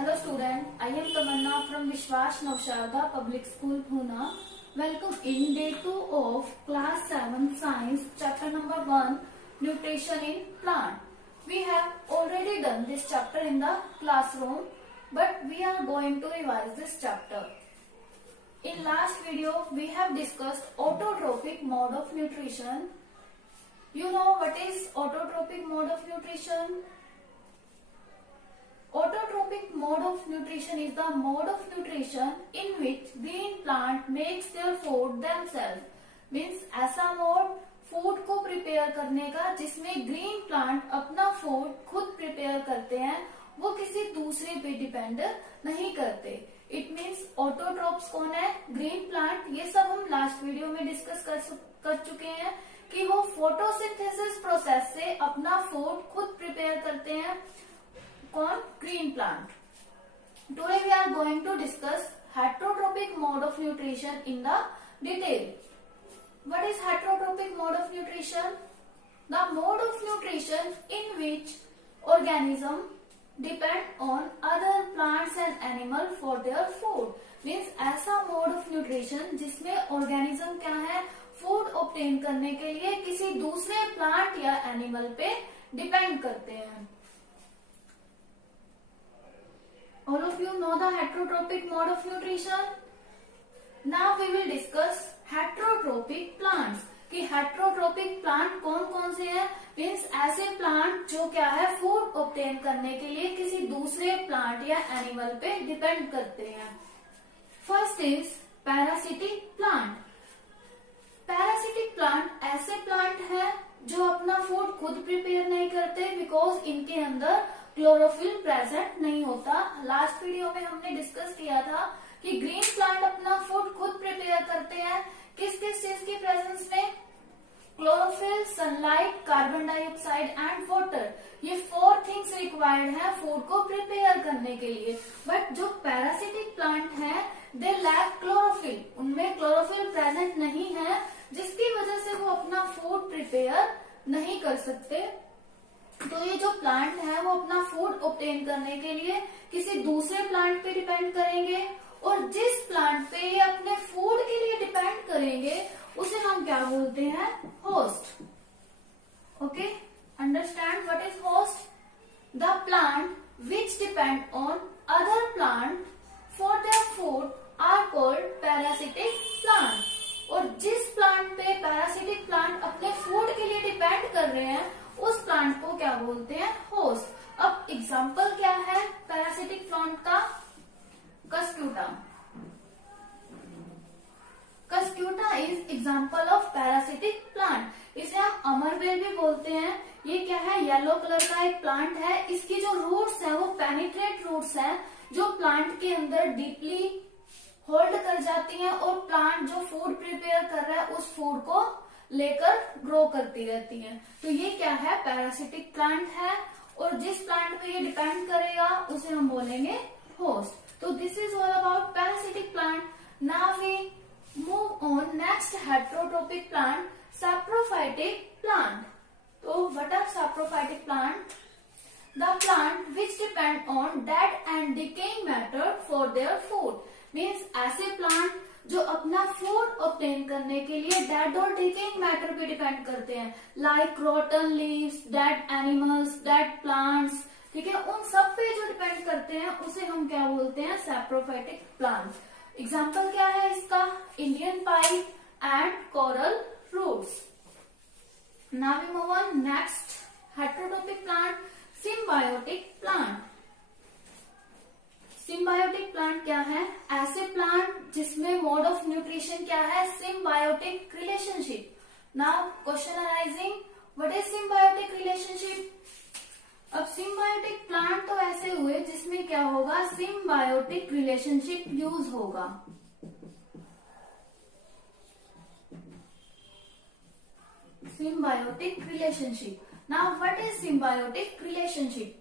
Hello student, I am Tamanna from Vishwas Navsharda Public School, Pune. Welcome in day 2 of class 7 science chapter number 1 nutrition in plant. We have already done this chapter in the classroom, but we are going to revise this chapter. In last video we have discussed autotrophic mode of nutrition. You know what is autotrophic mode of nutrition? Autotrophic mode of nutrition is the mode of nutrition in which green plant makes their food themselves. Means ऐसा mode food को prepare करने का जिसमें green plant अपना food खुद prepare करते हैं, वो किसी दूसरे पे डिपेंड नहीं करते. इट मीन्स ऑटोट्रोप्स कौन है? Green plant. ये सब हम लास्ट वीडियो में डिस्कस कर चुके हैं कि वो फोटोसिंथेसिस प्रोसेस से अपना फूड खुद प्रिपेयर करते हैं. कौन? Green plant. Today we are going to discuss heterotrophic mode of nutrition in the detail. What is heterotrophic mode of nutrition? The mode of nutrition in which organism depend on other plants and animal for their food. Means ऐसा mode of nutrition जिसमें organism क्या है, food obtain करने के लिए किसी दूसरे plant या एनिमल पे डिपेंड करते हैं. All of you know the heterotrophic mode of nutrition. Now we will discuss heterotrophic plants. कि heterotrophic plant कौन कौन से हैं? मीन्स ऐसे प्लांट जो क्या है, फूड ऑब्टेन करने के लिए किसी दूसरे प्लांट या एनिमल पे डिपेंड करते हैं. First is parasitic plant. Parasitic plant ऐसे प्लांट हैं जो अपना फूड खुद प्रिपेयर नहीं करते बिकॉज इनके अंदर क्लोरोफिल प्रेजेंट नहीं होता. लास्ट वीडियो में हमने डिस्कस किया था कि ग्रीन प्लांट अपना फूड खुद प्रिपेयर करते हैं. किस किस चीज की प्रेजेंस में? Chlorophyll, sunlight, carbon dioxide and water. ये 4 थिंग्स रिक्वायर्ड है फूड को प्रिपेयर करने के लिए. बट जो पैरासिटिक प्लांट है दे लैक क्लोरोफिल. उनमें क्लोरोफिल प्रेजेंट नहीं है जिसकी वजह से वो अपना फूड प्रिपेयर नहीं कर सकते. तो ये जो प्लांट है वो अपना फूड ऑब्टेन करने के लिए किसी दूसरे प्लांट पे डिपेंड करेंगे, और जिस प्लांट पे ये अपने फूड के लिए डिपेंड करेंगे उसे हम क्या बोलते हैं? Host. Okay, understand what is host? The plant which depend on other plant for their food are called parasitic plant. और जिस प्लांट पे पैरासिटिक प्लांट अपने फूड के लिए डिपेंड कर रहे हैं उस प्लांट को क्या बोलते हैं? होस्ट. अब एग्जाम्पल क्या है पैरासिटिक प्लांट का? Cuscuta. Cuscuta is example of parasitic plant. इसे हम अमरबेल भी बोलते हैं. ये क्या है? येलो कलर का एक प्लांट है. इसकी जो रूट्स है वो पेनिट्रेट रूट्स है जो प्लांट के अंदर डीपली होल्ड कर जाती हैं और प्लांट जो फूड प्रिपेयर कर रहा है उस फूड को लेकर ग्रो करती रहती हैं. तो ये क्या है? पैरासिटिक प्लांट है. और जिस प्लांट पे ये डिपेंड करेगा उसे हम बोलेंगे होस्ट. तो this is all about parasitic plant. Now we move on next heterotrophic plant, saprophytic plant. तो what are saprophytic plant? The plant which depend on dead and decaying matter for their food. Means ऐसे plant जो अपना food obtain करने के लिए dead और decaying matter पे depend करते हैं, like रॉटन leaves, dead animals, dead plants. ठीक है, उन सब पे जो डिपेंड करते हैं उसे हम क्या बोलते हैं? Saprophytic plants. एग्जाम्पल क्या है इसका? Indian pipe and coral roots. Now we move on next heterotrophic plant, symbiotic plant. Symbiotic plant क्या है? ऐसे प्लांट जिसमें मोड ऑफ न्यूट्रिशन क्या है? Symbiotic relationship. Now question arising, what is symbiotic relationship? अब सिम्बायोटिक प्लांट तो ऐसे हुए जिसमें क्या होगा? सिम्बायोटिक रिलेशनशिप यूज होगा. Symbiotic relationship. Now what is symbiotic relationship?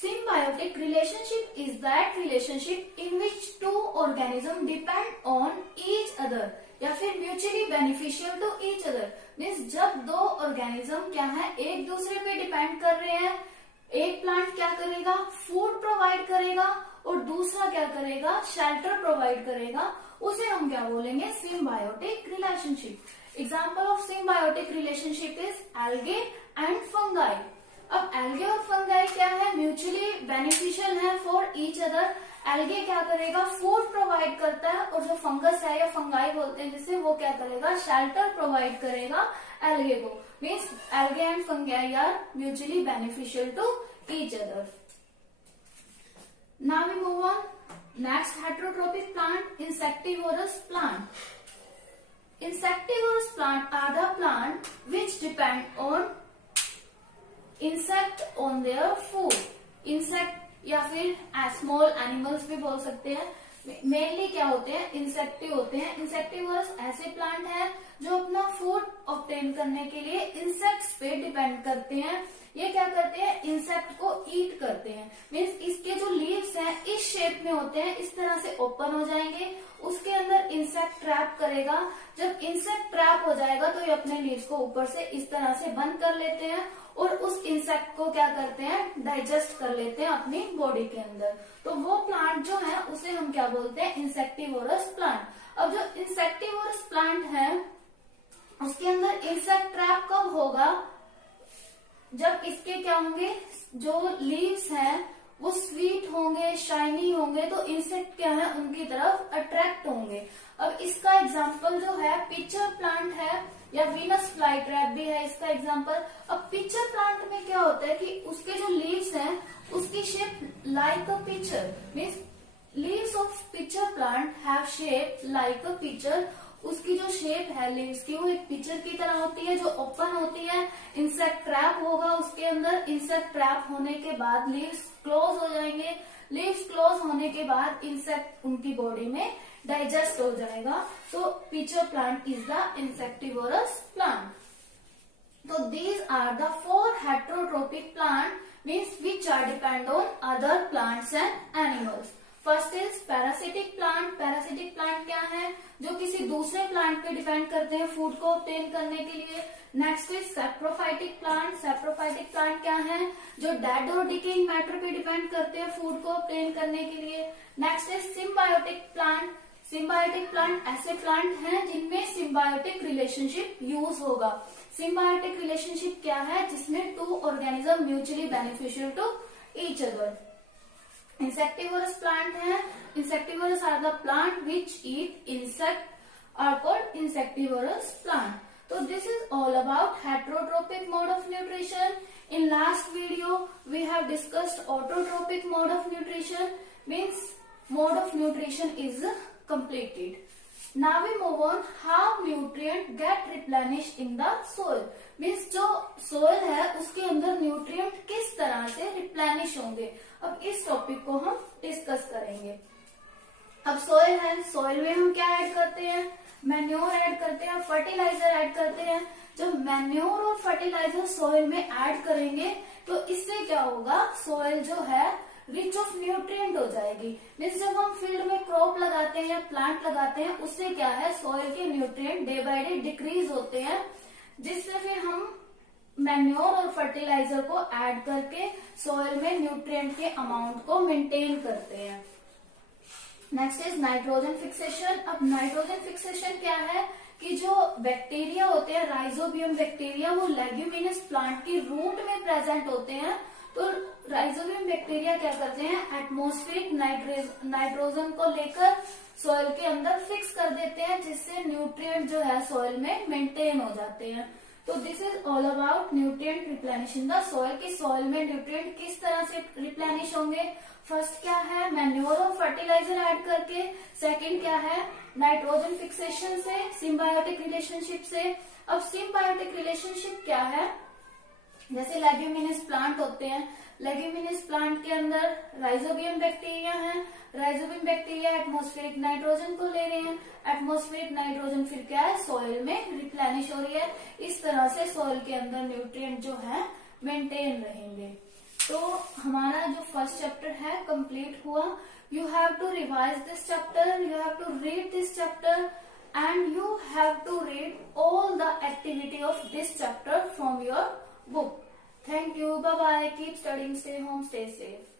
Symbiotic relationship is that relationship in which two organisms depend on each other या फिर mutually beneficial to each other. Means जब दो ऑर्गेनिज्म क्या है एक दूसरे पे डिपेंड कर रहे हैं, एक प्लांट क्या करेगा? करेगा, फूड प्रोवाइड करेगा और दूसरा क्या करेगा, शेल्टर प्रोवाइड करेगा, उसे हम क्या बोलेंगे, symbiotic relationship. Example of symbiotic relationship is algae and fungi. अब एल्गे और फंगाई क्या है, म्यूचुअली बेनिफिशियल है फॉर ईच अदर। एल्गे क्या करेगा, फूड प्रोवाइड करता है, और जो फंगस है या फंगाई बोलते हैं जिसे, वो क्या करेगा, शेल्टर प्रोवाइड करेगा एल्गे को। Means algae and fungi are mutually beneficial to each other. Now we move on. Next heterotrophic plant, insectivorous plant. Insectivorous plant are the plant which depend on insect on their food. Insect या फिर small animals भी बोल सकते हैं। Mainly क्या होते हैं, इंसेक्टिव होते हैं। इंसेक्टिवरस ऐसे प्लांट हैं जो अपना फूड ऑब्टेन करने के लिए इंसेक्ट्स पे डिपेंड करते हैं। ये क्या करते हैं, इंसेक्ट को ईट करते हैं। मीन्स इसके जो लीव्स हैं इस शेप में होते हैं, इस तरह से ओपन हो जाएंगे, उसके अंदर इंसेक्ट ट्रैप करेगा। जब इंसेक्ट ट्रैप हो जाएगा तो ये अपने लीव्स को ऊपर से इस तरह से बंद कर लेते हैं और उस इंसेक्ट को क्या करते हैं, डाइजेस्ट कर लेते हैं अपनी बॉडी के अंदर। तो वो प्लांट जो है उसे हम क्या बोलते हैं, इंसेक्टिवोरस प्लांट। अब जो इंसेक्टिवोरस प्लांट है उसके अंदर इंसेक्ट ट्रैप कब होगा, जब इसके क्या होंगे, जो लीव्स हैं वो स्वीट होंगे, शाइनी होंगे, तो इंसेक्ट क्या है उनकी तरफ अट्रैक्ट होंगे। अब इसका एग्जाम्पल जो है पिचर प्लांट है, या वीनस फ्लाई ट्रैप भी है इसका एग्जाम्पल। अब पिचर प्लांट में क्या होता है कि उसके जो लीव्स हैं उसकी shape like a pitcher. Means leaves of pitcher plant have shape like a pitcher. उसकी जो शेप है लीव्स की वो एक पिक्चर की तरह होती है जो ओपन होती है। इंसेक्ट ट्रैप होगा उसके अंदर, इंसेक्ट ट्रैप होने के बाद लीव्स क्लोज हो जाएंगे। लीव्स क्लोज होने के बाद इंसेक्ट उनकी बॉडी में डाइजेस्ट हो जाएगा। तो pitcher plant is the insectivorous plant. So these are the four heterotrophic plant, means which are depend on other plants and animals. First is parasitic plant. Parasitic plant क्या है, जो किसी दूसरे प्लांट पे डिपेंड करते हैं फूड को obtain करने के लिए। Next is saprophytic plant. Saprophytic plant क्या है, जो डेड और डिकेइंग मैटर पे डिपेंड करते हैं फूड को ऑब्टेन करने के लिए। Next is symbiotic plant. Symbiotic plant ऐसे प्लांट हैं जिनमें सिम्बायोटिक रिलेशनशिप यूज होगा। सिम्बायोटिक रिलेशनशिप क्या है, जिसमें two organism mutually beneficial to each other. Insectivorous plant है। Insectivorous are the plant which eat insect are called insectivorous plant. तो this is all about heterotrophic mode of nutrition. In last video we have discussed autotrophic mode of nutrition, means mode of nutrition is completed. Now we move on how nutrient get replenished in the soil. Means जो soil है उसके अंदर nutrient किस तरह से replenish होंगे, अब इस टॉपिक को हम डिस्कस करेंगे। अब soil है, soil में हम क्या ऐड करते हैं, मैन्योर ऐड करते हैं, फर्टिलाइजर ऐड करते हैं। जब मैन्योर और फर्टिलाइजर soil में ऐड करेंगे तो इससे क्या होगा, soil जो है रिच ऑफ न्यूट्रिएंट हो जाएगी। मीन्स जब हम फील्ड में क्रॉप लगाते हैं या प्लांट लगाते हैं उससे क्या है, सॉइल के nutrient day by day decrease होते हैं, जिससे फिर हम मैन्योर और फर्टिलाइजर को ऐड करके सॉइल में न्यूट्रिएंट के अमाउंट को मेंटेन करते हैं। Next is nitrogen fixation. अब नाइट्रोजन फिक्सेशन क्या है कि जो बैक्टीरिया होते हैं, राइजोबियम बैक्टीरिया, वो लेग्यूमिनस प्लांट की रूट में प्रेजेंट होते हैं। तो राइजोबियम बैक्टीरिया क्या करते हैं, एटमॉस्फेरिक नाइट्रोजन को लेकर सॉइल के अंदर फिक्स कर देते हैं, जिससे न्यूट्रिएंट जो है सॉइल में मेंटेन हो जाते हैं। तो this is all about nutrient replenish in the soil, की सॉइल में न्यूट्रिएंट किस तरह से रिप्लेनिश होंगे। फर्स्ट क्या है, मैन्योर और फर्टिलाइजर ऐड करके। सेकंड क्या है, नाइट्रोजन फिक्सेशन से, सिम्बायोटिक रिलेशनशिप से। अब सिम्बायोटिक रिलेशनशिप क्या है, जैसे लेग्यूमिनस प्लांट होते हैं, लेग्यूमिनस प्लांट के अंदर राइजोबियम बैक्टीरिया है, राइजोबियम बैक्टीरिया एटमॉस्फेरिक नाइट्रोजन को ले रहे हैं, एटमॉस्फेरिक नाइट्रोजन फिर क्या है, सॉइल में रिप्लेनिश हो रही है। इस तरह से सॉइल के अंदर न्यूट्रिएंट जो है मेंटेन रहेंगे। तो हमारा जो फर्स्ट चैप्टर है कंप्लीट हुआ। You have to revise this chapter, you have to read this chapter and you have to read all the activity of this chapter from your book. Thank you. Bye bye. Keep studying. Stay home. Stay safe.